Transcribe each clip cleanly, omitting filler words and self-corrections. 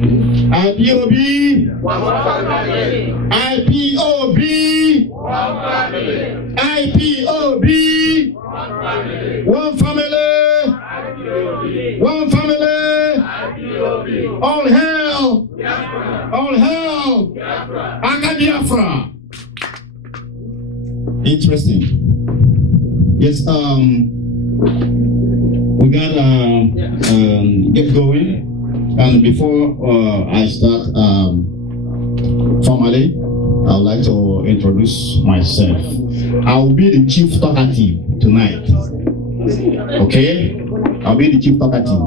IPOB. One family. IPOB. One family. IPOB. One family. One family. IPOB. One family. IPOB. All hail. Biafra. All hail. Biafra. Biafra. Interesting. Yes, we gotta get going. And before I start formally, I would like to introduce myself. I will be the chief talkative tonight. Okay? I'll be the chief talkative.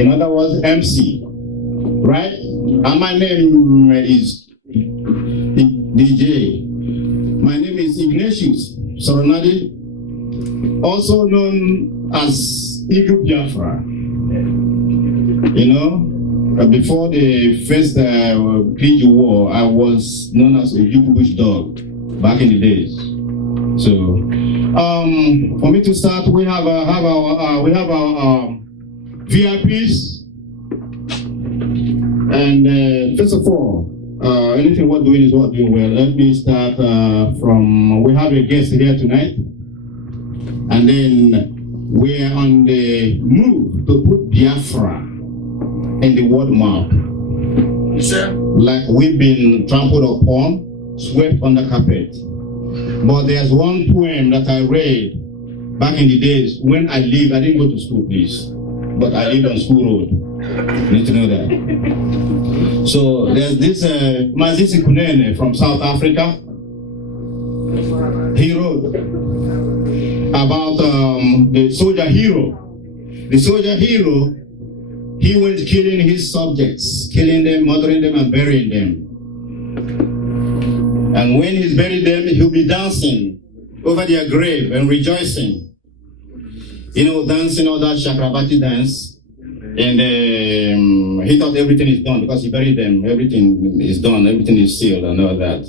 In other words, MC. Right? And my name is DJ. My name is Ignatius Soronadi, also known as Igu Biafra. You know, before the first PG war, I was known as a Yukubush dog back in the days. So, for me to start, we have our VIPs, and first of all, anything we're doing is what doing well. Let me start from, we have a guest here tonight, and then we're on the move to put Biafra in the world map. Sure. Like we've been trampled upon, swept under carpet. But there's one poem that I read back in the days when I lived, I didn't go to school, please, but I lived on School Road. You need to know that. So there's this Mazisi Kunene from South Africa. He wrote about the soldier hero. The soldier hero, he went killing his subjects, killing them, murdering them, and burying them. And when he's buried them, he'll be dancing over their grave and rejoicing. You know, dancing all that Chakrabarti dance. And he thought everything is done because he buried them. Everything is done, everything is sealed and all that.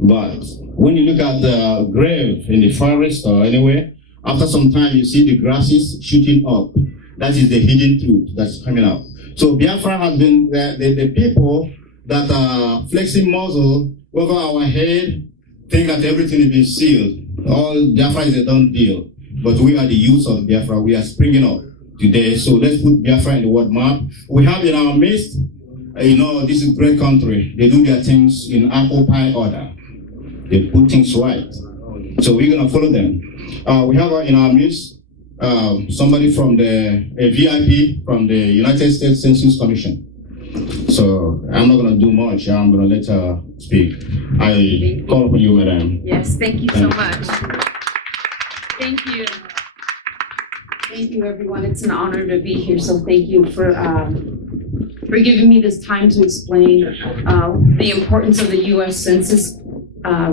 But when you look at the grave in the forest or anywhere, after some time you see the grasses shooting up. That is the hidden truth that's coming out. So Biafra has been the people that are flexing muzzle over our head, think that everything is being sealed. All Biafra is a done deal. But we are the youth of Biafra. We are springing up today. So let's put Biafra in the world map. We have in our midst, you know, this is a great country. They do their things in apple pie order. They put things right. So we're going to follow them. We have in our midst somebody from a VIP from the United States Census Commission. So I'm not going to do much. I'm going to let her speak. I call upon you, madam. Yes, thank you so much. Thank you. Thank you, everyone. It's an honor to be here. So thank you for giving me this time to explain the importance of the US Census,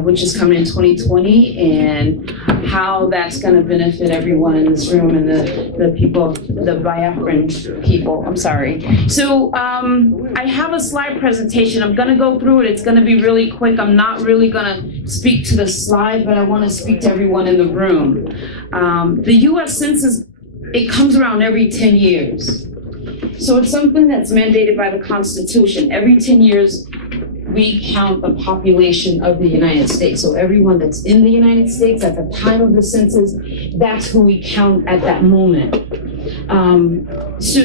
which is coming in 2020, and how that's going to benefit everyone in this room and the people, the Biafran people. I'm sorry. So I have a slide presentation. I'm going to go through it. It's going to be really quick. I'm not really going to speak to the slide, but I want to speak to everyone in the room. The US Census, it comes around every 10 years. So it's something that's mandated by the Constitution. Every 10 years, we count the population of the United States. So everyone that's in the United States at the time of the census, that's who we count at that moment. So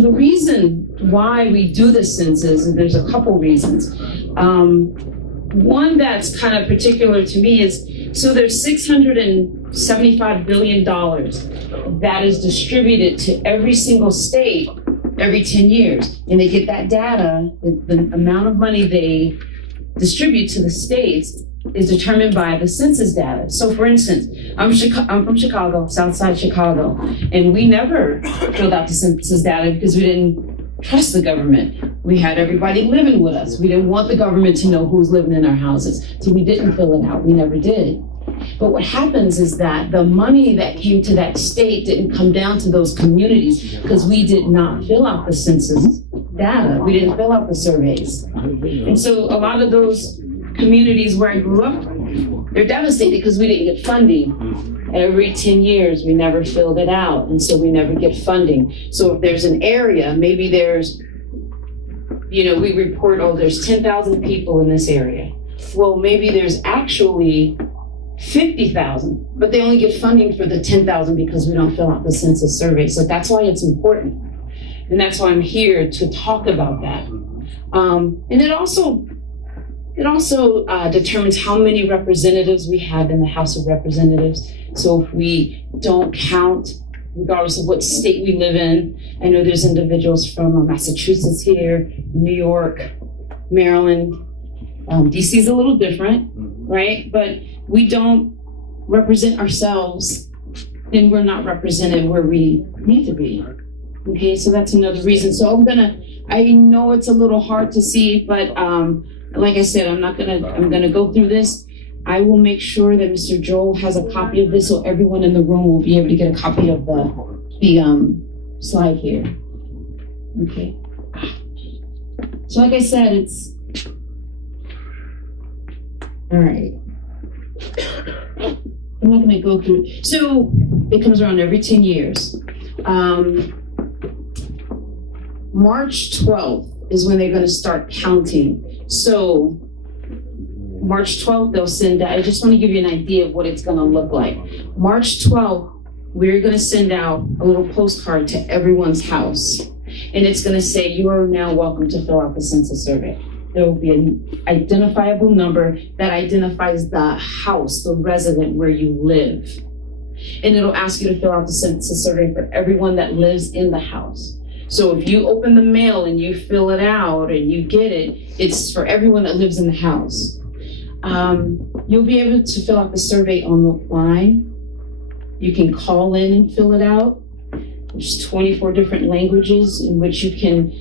the reason why we do the census, and there's a couple reasons. One that's kind of particular to me is, so there's $675 billion that is distributed to every single state every 10 years. And they get that data, the amount of money they distribute to the states is determined by the census data. So for instance, I'm from Chicago, Southside Chicago, and we never filled out the census data because we didn't trust the government. We had everybody living with us. We didn't want the government to know who's living in our houses. So we didn't fill it out, we never did. But what happens is that the money that came to that state didn't come down to those communities because we did not fill out the census data. We didn't fill out the surveys. And so a lot of those communities where I grew up, they're devastated because we didn't get funding. Every 10 years, we never filled it out, and so we never get funding. So if there's an area, maybe there's we report, oh, there's 10,000 people in this area. Well, maybe there's actually 50,000, but they only get funding for the 10,000 because we don't fill out the census survey. So that's why it's important. And that's why I'm here to talk about that. And it also determines how many representatives we have in the House of Representatives. So if we don't count, regardless of what state we live in, I know there's individuals from Massachusetts here, New York, Maryland, DC is a little different, right? But we don't represent ourselves, then we're not represented where we need to be. Okay, so that's another reason. So I know it's a little hard to see, but like I said, I'm gonna go through this. I will make sure that Mr. Joel has a copy of this, so everyone in the room will be able to get a copy of the slide here. Okay. So like I said, it's all right. I'm not gonna go through. So it comes around every 10 years. March 12th is when they're gonna start counting. So March 12th, they'll send out, I just wanna give you an idea of what it's gonna look like. March 12th, we're gonna send out a little postcard to everyone's house. And it's gonna say, you are now welcome to fill out the census survey. There will be an identifiable number that identifies the house, the resident where you live. And it'll ask you to fill out the census survey for everyone that lives in the house. So if you open the mail and you fill it out and you get it, it's for everyone that lives in the house. You'll be able to fill out the survey online. You can call in and fill it out. There's 24 different languages in which you can,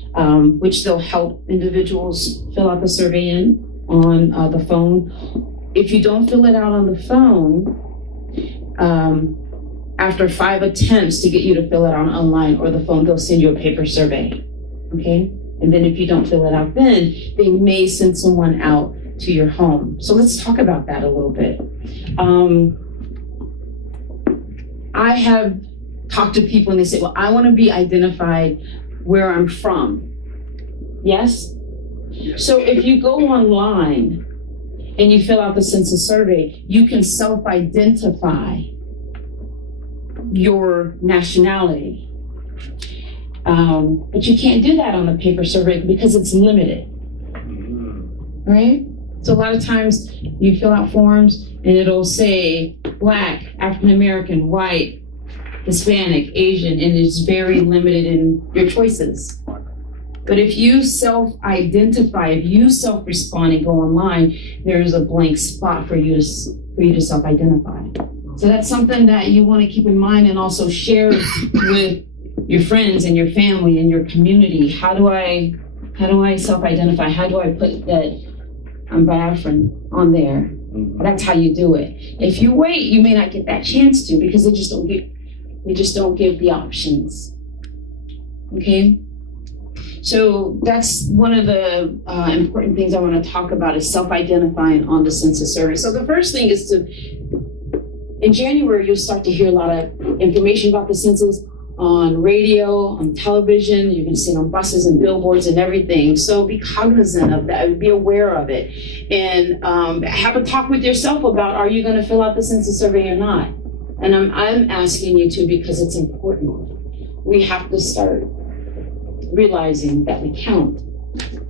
which they'll help individuals fill out the survey in on the phone. If you don't fill it out on the phone, after 5 attempts to get you to fill it out online or the phone, they'll send you a paper survey, okay? And then if you don't fill it out then, they may send someone out to your home. So let's talk about that a little bit. I have talked to people and they say, well, I want to be identified where I'm from. Yes? So if you go online and you fill out the census survey, you can self-identify your nationality. But you can't do that on the paper survey because it's limited, right? So a lot of times you fill out forms and it'll say Black, African American, white, Hispanic, Asian, and it's very limited in your choices. But if you self-identify, if you self-respond and go online, there's a blank spot for you to self-identify. So that's something that you want to keep in mind and also share with your friends and your family and your community. How do I self-identify? How do I put that I'm Biafran on there? That's how you do it. If you wait, you may not get that chance to because they just don't give the options. Okay? So that's one of the important things I want to talk about is self-identifying on the census survey. So the first thing is in January, you'll start to hear a lot of information about the census on radio, on television. You're going to see it on buses and billboards and everything. So be cognizant of that, be aware of it. And have a talk with yourself about, are you going to fill out the census survey or not? And I'm asking you to because it's important. We have to start realizing that we count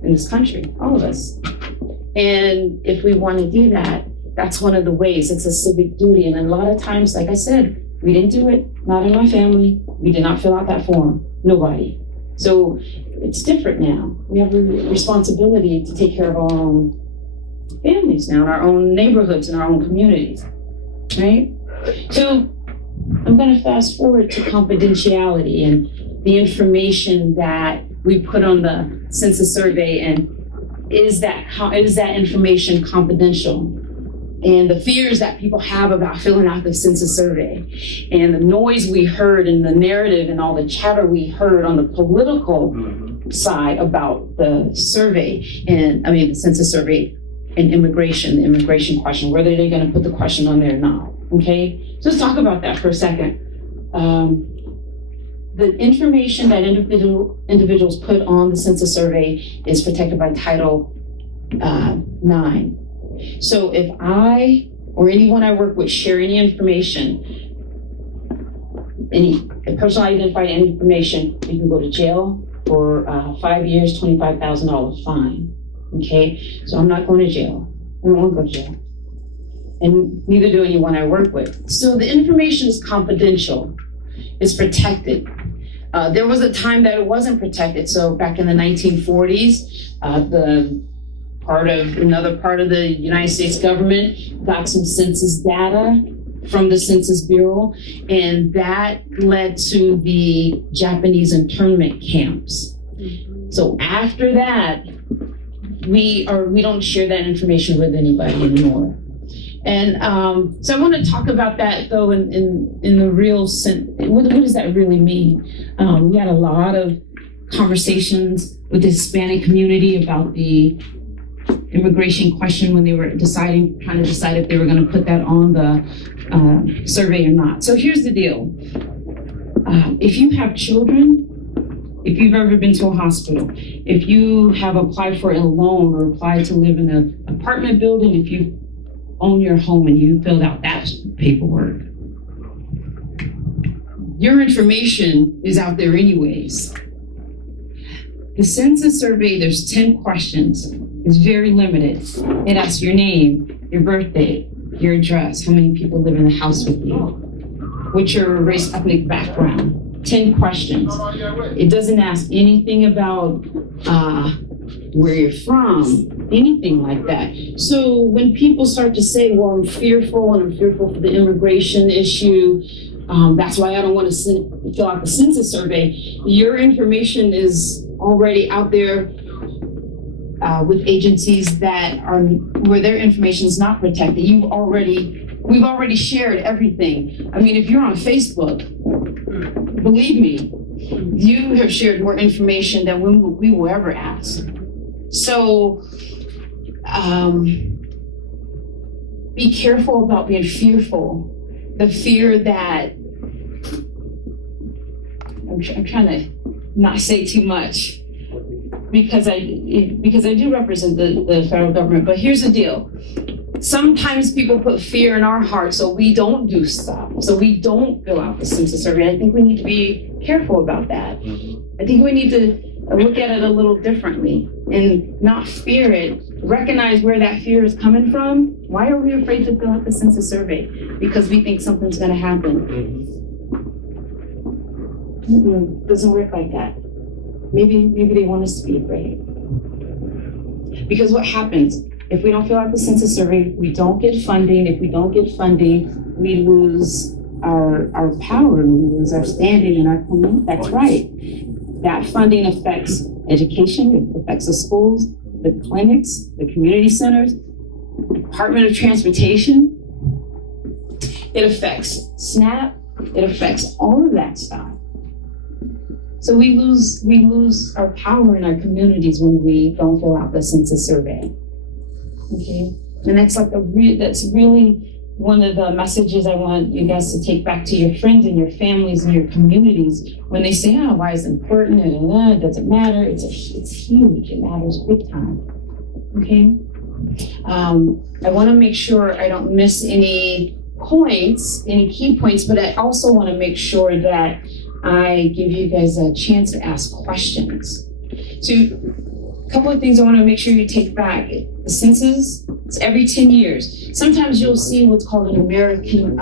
in this country, all of us. And if we want to do that, that's one of the ways. It's a civic duty. And a lot of times, like I said, we didn't do it, not in my family. We did not fill out that form, nobody. So it's different now. We have a responsibility to take care of our own families now, our own neighborhoods and our own communities, right? So I'm going to fast forward to confidentiality and the information that we put on the census survey, and is that information confidential? And the fears that people have about filling out the census survey, and the noise we heard and the narrative and all the chatter we heard on the political side about the survey, and the census survey and the immigration question, whether they're going to put the question on there or not. Okay, so let's talk about that for a second. the information that individuals put on the census survey is protected by Title 9. So if I or anyone I work with share any information, any personally identified information, you can go to jail for 5 years, $25,000 fine. Okay, so I'm not going to jail. I don't want to go to jail. And neither do anyone I work with. So the information is confidential. It's protected. There was a time that it wasn't protected. So back in the 1940s, another part of the United States government got some census data from the Census Bureau, and that led to the Japanese internment camps. So after that, we don't share that information with anybody anymore. And so I want to talk about that though in the real sense. What does that really mean? We had a lot of conversations with the Hispanic community about the immigration question when they were trying to decide if they were going to put that on the survey or not. So here's the deal. If you have children, if you've ever been to a hospital, if you have applied for a loan or applied to live in an apartment building, if you own your home and you filled out that paperwork, your information is out there anyways. The census survey, there's 10 questions. It's very limited. It asks your name, your birthday, your address, how many people live in the house with you, what's your race, ethnic background. 10 questions. It doesn't ask anything about where you're from, anything like that. So when people start to say, well, I'm fearful and I'm fearful for the immigration issue, that's why I don't want to fill out the census survey, your information is already out there with agencies that where their information is not protected. We've already shared everything. I mean, if you're on Facebook, believe me, you have shared more information than we will ever ask. So be careful about being fearful. The fear that, I'm trying to not say too much because I do represent the federal government, but here's the deal. Sometimes people put fear in our hearts so we don't do stuff, so we don't fill out the census survey. I think we need to be careful about that. I think we need to look at it a little differently and not fear it. Recognize where that fear is coming from. Why are we afraid to fill out the census survey? Because we think something's going to happen. Doesn't work like that. Maybe they want us to be afraid. Because what happens? If we don't fill out the census survey, we don't get funding. If we don't get funding, we lose our power, we lose our standing in our community. That's right. That funding affects education, it affects the schools, the clinics, the community centers, Department of Transportation. It affects SNAP, it affects all of that stuff. So we lose our power in our communities when we don't fill out the census survey. Okay, and that's like that's really one of the messages I want you guys to take back to your friends and your families and your communities when they say, "Oh, why is it important?" and it doesn't matter. It's huge. It matters big time. Okay, I want to make sure I don't miss any key points, but I also want to make sure that I give you guys a chance to ask questions. So a couple of things I want to make sure you take back. The census, it's every 10 years. Sometimes you'll see what's called an American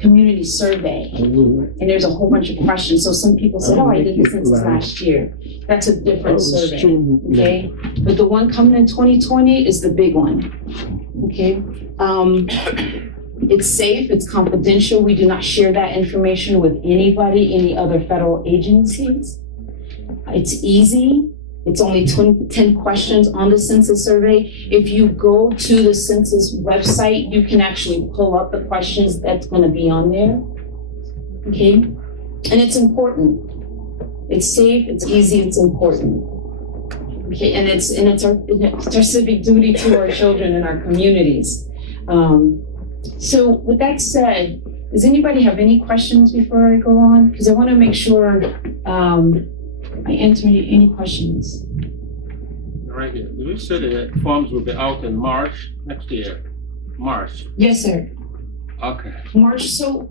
community survey. And there's a whole bunch of questions. So some people say, oh, I did the census last year. That's a different survey, okay? But the one coming in 2020 is the big one, okay? It's safe, it's confidential. We do not share that information with anybody, any other federal agencies. It's easy. It's only 10 questions on the census survey. If you go to the census website, you can actually pull up the questions that's going to be on there. Okay? And it's important. It's safe, it's easy, it's important. Okay, and it's our civic duty to our children and our communities. So with that said, Does anybody have any questions before I go on? Because I want to make sure I answer any questions. Right here. You said the forms will be out in March next year. March. Yes, sir. Okay. March, so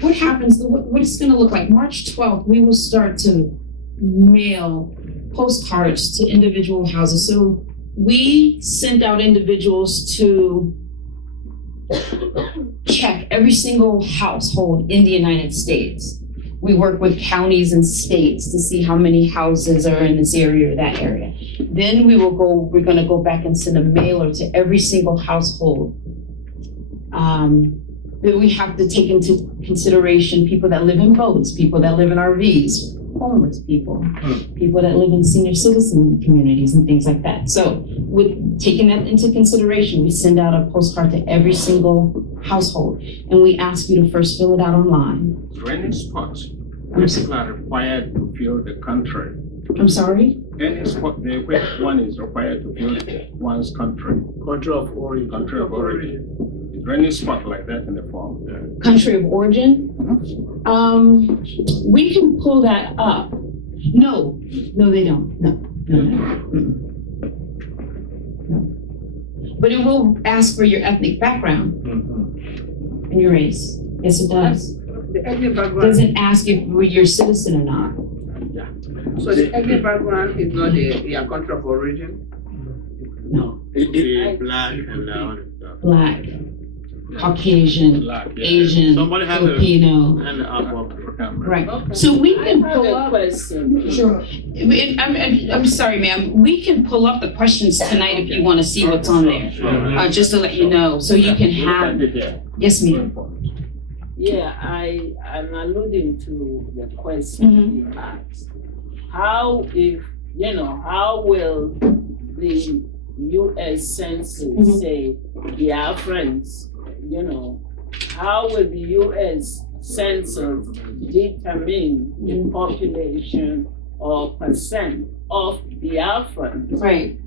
what happens, what it's gonna look like, March 12th, we will start to mail postcards to individual houses. So we sent out individuals to check every single household in the United States. We work with counties and states to see how many houses are in this area or that area. Then we're gonna go back and send a mailer to every single household. Then we have to take into consideration people that live in boats, people that live in RVs, homeless people, people that live in senior citizen communities and things like that. So with taking that into consideration, we send out a postcard to every single household, and we ask you to first fill it out online. Any spots I'm basically are required to fill the country. I'm sorry? Any spot, which one is required to fill one's country? Country of origin. Country of origin. Is there any spot like that in the form? Country of origin? We can pull that up. No, they don't. No. But it will ask for your ethnic background and your race. Yes, it does. The ethnic background. Doesn't ask if you're a citizen or not. So the ethnic background is not your country of origin? No. It's black and other stuff. Black, Caucasian, Black, yeah. Asian, Somebody has Filipino. And the African. Right. Okay. So we I can have pull a up. question. Sure. I'm sorry, ma'am. We can pull up the questions tonight if you want to see what's on there. Just to let you know, so you can have. Yes, ma'am. Yeah, I'm alluding to the question you asked. How will the US Census say Biafrans, how will the US Census determine the population or percent of Biafrans Right.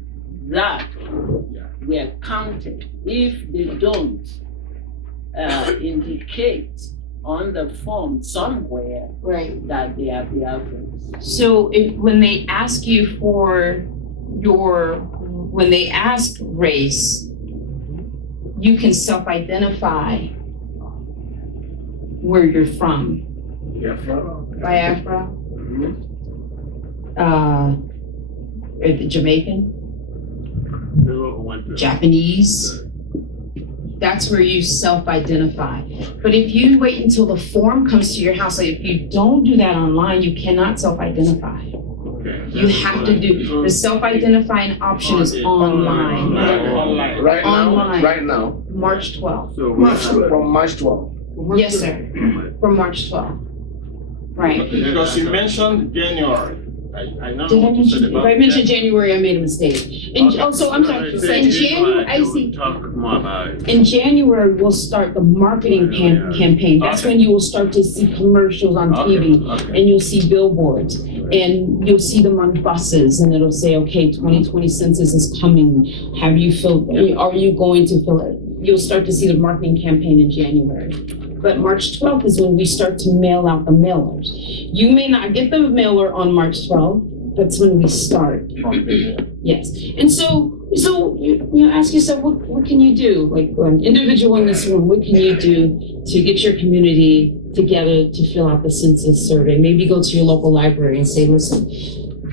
that were counted if they don't indicate on the form somewhere Right. that they are Biafrans? So when they ask you for when they ask race, you can self-identify where you're from. Biafra? Jamaican? Japanese? That's where you self-identify. But if you wait until the form comes to your house, like if you don't do that online, you cannot self-identify. You have to do, the self-identifying option is online. Right now, March 12th. from March 12th. Yes, sir, from March 12th. Right. Because you mentioned January. I know. Did I mention, if I mentioned January, I made a mistake. I'm sorry, so in January, I see. Talk more about it. In January, we'll start the marketing campaign. That's when you will start to see commercials on TV, and you'll see billboards, and you'll see them on buses, and it'll say, okay, 2020 census is coming. Have you filled, are you going to fill it? You'll start to see the marketing campaign in January. But March 12th is when we start to mail out the mailers. You may not get the mailer on March 12th. That's when we start. Yes. And so you ask yourself, what can you do? Like an individual in this room, what can you do to get your community together to fill out the census survey? Maybe go to your local library and say, listen,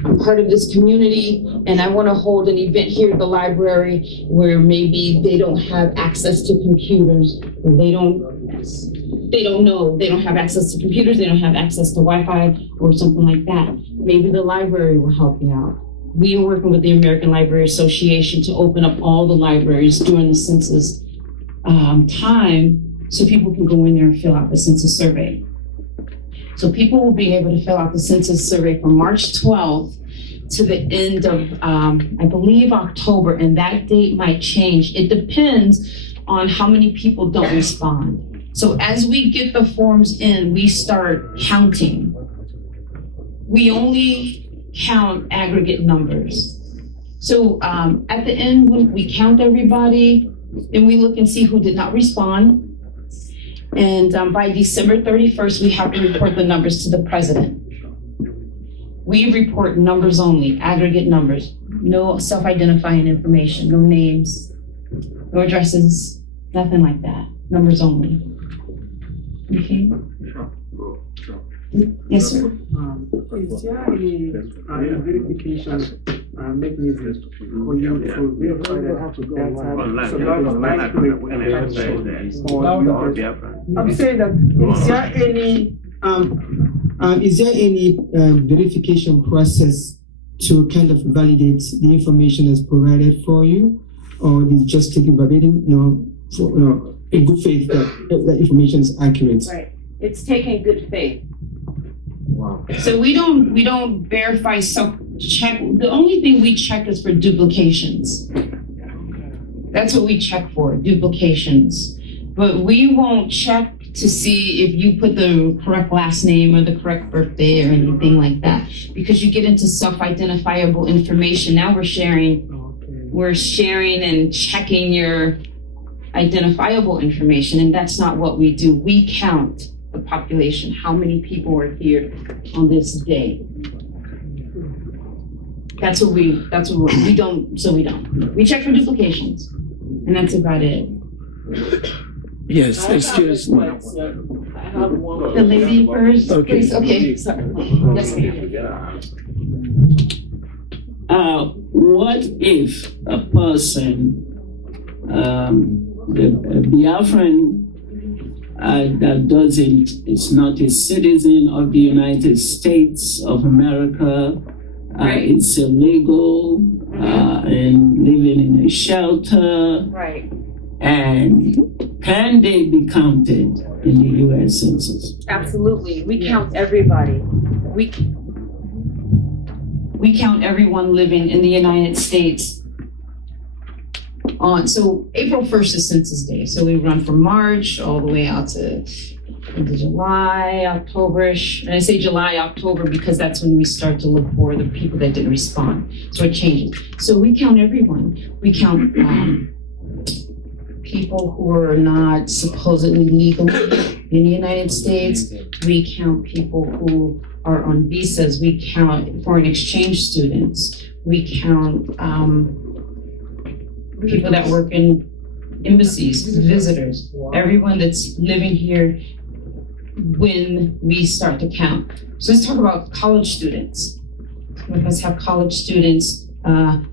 I'm part of this community and I want to hold an event here at the library where maybe they don't have access to computers, or they don't know, they don't have access to computers, they don't have access to Wi-Fi or something like that. Maybe the library will help you out. We are working with the American Library Association to open up all the libraries during the census time so people can go in there and fill out the census survey. So people will be able to fill out the census survey from March 12th to the end of, I believe, October, and that date might change. It depends on how many people don't respond. So as we get the forms in, we start counting. We only count aggregate numbers. So at the end, when we count everybody, and we look and see who did not respond, And by December 31st, we have to report the numbers to the president. We report numbers only, aggregate numbers, no self-identifying information, no names, no addresses, nothing like that, numbers only. Okay? Yes, sir. Is there any verification mechanism for you to verify that I'm saying that is there any verification process to kind of validate the information that's provided for you, or is it just taken verbatim, in good faith that information is accurate? Right. It's taking good faith. Wow. So we don't verify self-check. The only thing we check is for duplications. That's what we check for, duplications. But we won't check to see if you put the correct last name or the correct birthday or anything like that. Because you get into self-identifiable information. Now we're sharing and checking your identifiable information, and that's not what we do. We count the population, how many people are here on this day. We don't. We check for duplications, and that's about it. Yes, excuse me. I have one. The lady first, Okay. please. Okay, sorry. Yes, ma'am. What if a person, the Biafran that is not a citizen of the United States of America, Right. it's illegal, and living in a shelter, Right. and can they be counted in the US Census? Absolutely. We count everybody. We count everyone living in the United States. So April 1st is Census Day. So we run from March all the way out to July, October-ish. And I say July, October because that's when we start to look for the people that didn't respond. So it changes. So we count everyone. We count people who are not supposedly legally in the United States. We count people who are on visas. We count foreign exchange students. We count people that work in embassies, visitors, everyone that's living here when we start to count. So let's talk about college students. Some of us have college students,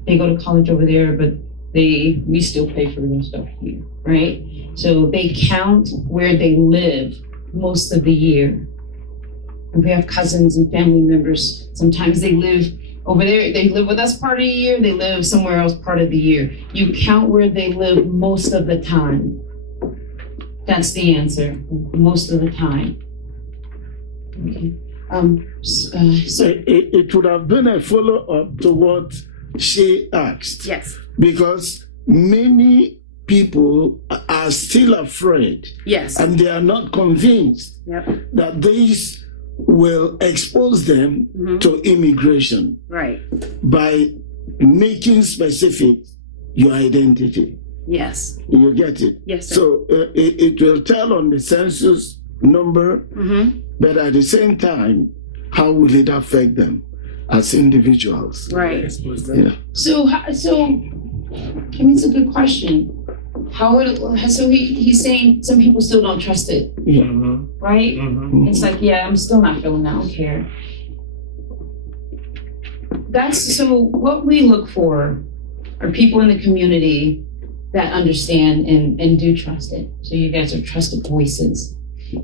they go to college over there, but we still pay for their stuff here, right? So they count where they live most of the year. And we have cousins and family members, sometimes they live over there, they live with us part of the year, they live somewhere else part of the year. You count where they live most of the time. That's the answer, most of the time. Okay. So it would have been a follow-up to what she asked. Yes. Because many people are still afraid. Yes. And they are not convinced that this will expose them to immigration. Right. By making specific your identity. Yes. You get it? Yes, sir. So it will tell on the census number, but at the same time, how will it affect them as individuals? Right. Yeah. So it's a good question. He's saying some people still don't trust it, right? It's like, yeah, I'm still not feeling that, I don't care. So what we look for are people in the community that understand and do trust it. So you guys are trusted voices.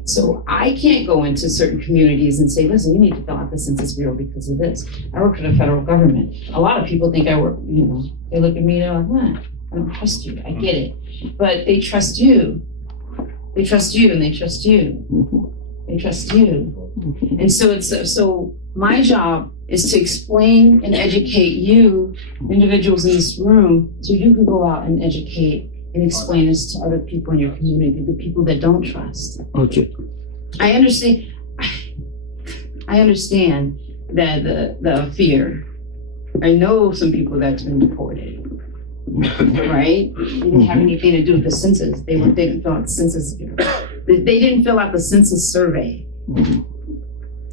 So I can't go into certain communities and say, listen, you need to fill out the Census Bureau because of this. I work for the federal government. A lot of people think I work, they look at me, they're like, what? I don't trust you. I get it. But they trust you. They trust you and they trust you. They trust you. And so my job is to explain and educate you, individuals in this room, so you can go out and educate and explain this to other people in your community, the people that don't trust. Okay. I understand that the fear. I know some people that's been deported. Right? It didn't have anything to do with the census. They didn't fill out the Census Bureau. They didn't fill out the census survey.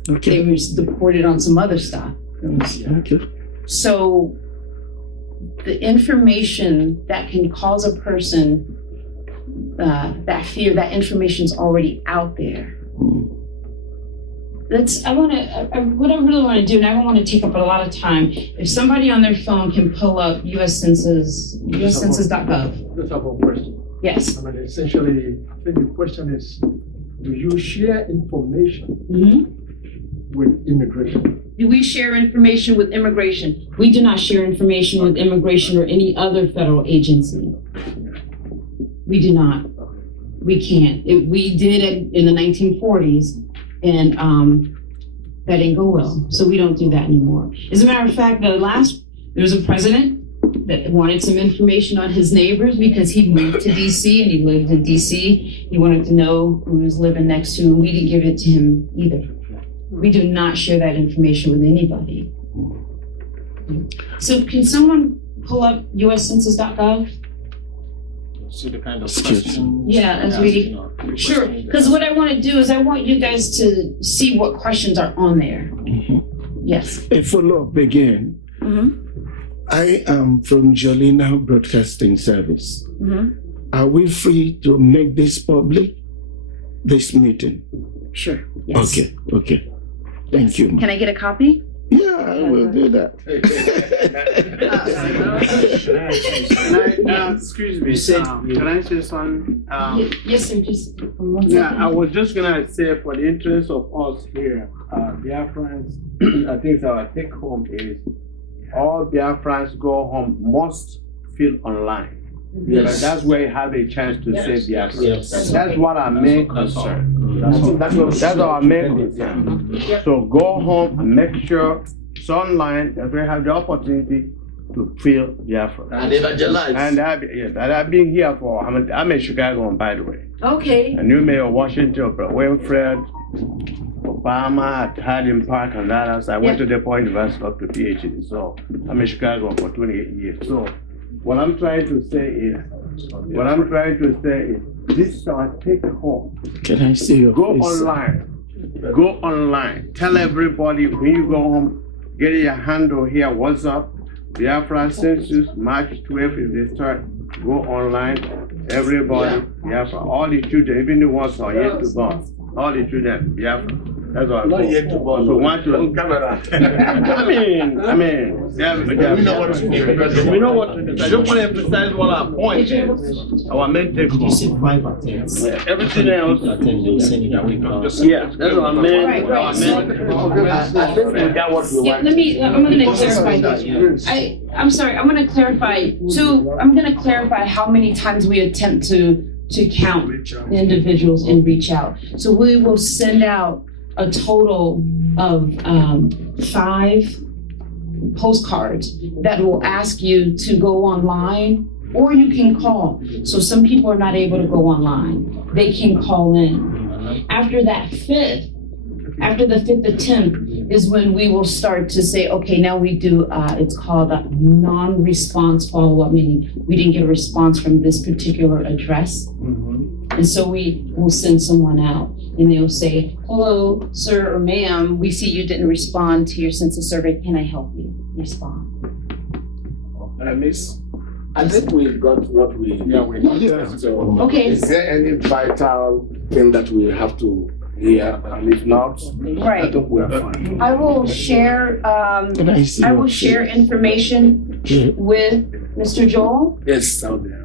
Okay. They were deported on some other stuff. Okay. So the information that can cause a person that fear, that information's already out there. What I really want to do, and I don't want to take up a lot of time, if somebody on their phone can pull up US Census, uscensus.gov. That's our question. Yes. I mean, essentially, I think the question is, do you share information with immigration? Do we share information with immigration? We do not share information with immigration or any other federal agency. We do not. We can't. We did it in the 1940s, and that didn't go well. So we don't do that anymore. As a matter of fact, there was a president that wanted some information on his neighbors because he moved to DC and he lived in DC. He wanted to know who he was living next to, and we didn't give it to him either. We do not share that information with anybody. So can someone pull up uscensus.gov? See the kind of Excuse question. Yeah, as we, sure, because what I want to do is I want you guys to see what questions are on there. Yes. A follow-up again. Mm-hmm. I am from Jolina Broadcasting Service. Mm-hmm. Are we free to make this public, this meeting? Sure. Yes. Okay. Thank you. Can I get a copy? Yeah, I will do that. Excuse me, can I say something? Yes, sir, just from one Yeah, second. I was just gonna say for the interest of us here, Biafrans, I think our take home is all Biafrans go home must feel online. Yes. That's where you have a chance to say Biafra. Yes. That's what our main concern. That's our main concern. So go home and make sure it's online, that we have the opportunity to feel Biafra. And evangelize. And I've been here for, I'm in Chicago, by the way. Okay. And new mayor of Washington, Wilfred, Obama at Highland Park and others. I went to the Point University up to PhD. So I'm in Chicago for 28 years. So what I'm trying to say is, this is our take home. Can I see your Go face? Go online. Tell everybody when you go home, get your handle here, WhatsApp, Biafran Census, March 12th if they start. Go online, everybody, Biafra, all the children, even the ones who are yet to born, all the children, Biafra. That's all. Not yet to born. So want to On camera. I mean, We know what to do. we know what to do. I just want to emphasize what our point is. Our main take home. Everything else. Yeah, that's our main. Right. Our main. I think we got what we Yeah, want. I'm gonna clarify. I'm sorry, I'm gonna clarify. So I'm gonna clarify how many times we attempt to count the individuals and reach out. So we will send out a total of 5 postcards that will ask you to go online, or you can call. So some people are not able to go online. They can call in. After the fifth attempt is when we will start to say, okay, now we do, it's called a non-response follow-up, meaning we didn't get a response from this particular address. And so we will send someone out and they'll say, hello, sir or ma'am, we see you didn't respond to your census survey. Can I help you respond? Miss, I think we got what we. Yeah, we got Yeah. So, Okay. is there any vital thing that we have to hear? And if not, I Right. think we are fine. I will share, Can I see I your will face? share information Yeah. with Mr. Joel. Yes, out there.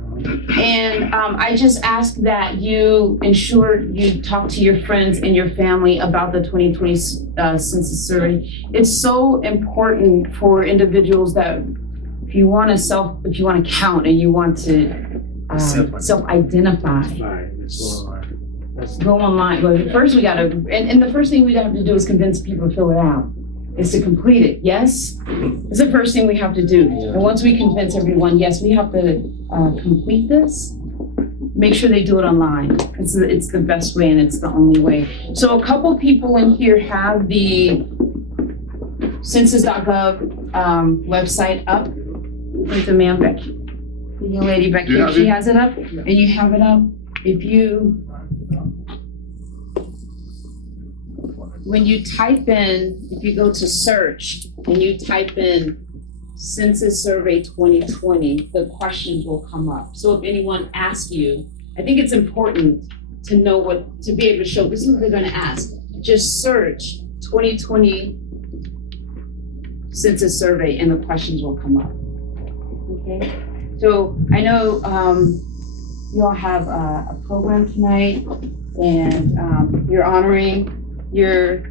And I just ask that you ensure you talk to your friends and your family about the 2020 Census Survey. It's so important for individuals that if you want to count and you want to self-identify, Fine, it's all right. go online. But first we gotta, and the first thing we have to do is convince people to fill it out. Is to complete it, yes? It's the first thing we have to do. And once we convince everyone, yes, we have to complete this, make sure they do it online. It's the best way and it's the only way. So a couple people in here have the census.gov website up. With the man back, the young lady back here, she has it up, and you have it up. If you when you type in, if you go to search and you type in Census Survey 2020, the questions will come up. So if anyone asks you, I think it's important to know to be able to show, this is what they're gonna ask. Just search 2020 Census Survey and the questions will come up. Okay, so I know you all have a program tonight and you're honoring your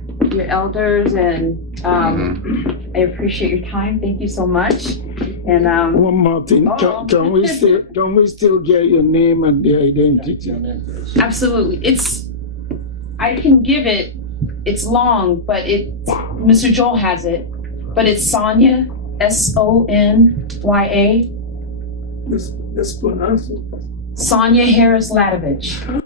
elders and I appreciate your time. Thank you so much. And One more thing, can we still get your name and the identity? absolutely, I can give it. It's long, but Mr. Joel has it, but it's Sonya, Sonya. Let's pronounce it. Sonya Harris Ladovich.